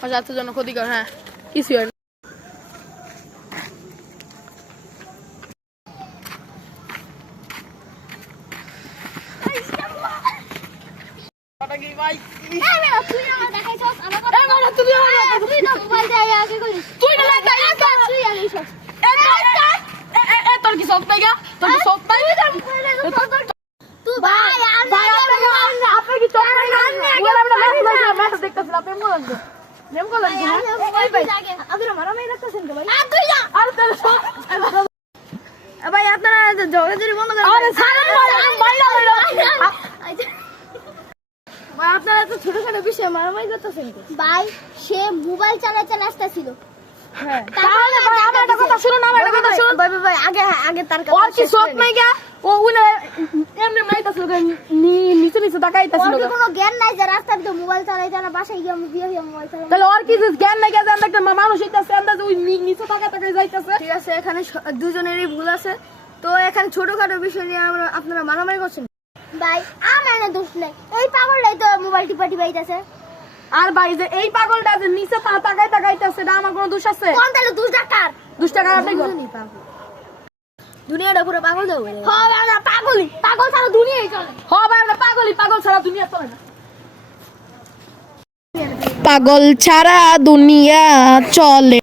স্বাস্থ্যের জন্য ক্ষতিকর। হ্যাঁ, কিছু হয় না। তোর কি শখ নাই? তোর কি শখ নাই? ভাই আপনারা ঝগড়াঝাড়ি বন্ধ করেন। আপনারা তো ছোটখাটো বিষয়ে মারামারি করতেছেন। ভাই সে মোবাইল চালায় চালায় আসতেছিল। হ্যাঁ, তাহলে ভাই আমার একটা কথা শুনুন, আমার একটা কথা শুনুন। ভাই ভাই আগে আগে তার কথা। ওর কি শখ নাই গা? ও উনি এমনি মাইতাছিল, নিচে নিচে তাকাইতাছিল। ওর কোনো জ্ঞান নাই যে রাস্তায় তো মোবাইল চালায় চালায় বাসায় গিয়ে বিয়ে হয়ে মোবাইল চালায়। তাহলে ওর কি জ্ঞান নাই গা? জান একটা মানুষ হইতাছে আন্দাজ ওই নিচে তাকায় তাকায় যাইতাছে। ঠিক আছে, এখানে দুজনেরই ভুল আছে। তো এখানে ছোটখাটো বিষয় নিয়ে আপনারা মারামারি করছেন। ভাই আমার না দোষ নাই, এই পাগলটাই তো মোবাইল টিপা টিপাইতাছে। আর ভাই যে এই পাগলটা যে নিচে তাকায় তাকাইতাছে, এটা আমার কোনো দোষ আছে? কোন তাহলে দোষ ডাক্তার? দোষ টাকা আপনি কর। দুনিয়াটা পুরো পাগল হয়ে গেছে। হ্যাঁ আমরা পাগলই, পাগল ছাড়া দুনিয়াই চলে। হ্যাঁ ভাই আমরা পাগলই, পাগল ছাড়া দুনিয়া চলে না। পাগল ছাড়া দুনিয়া চলে।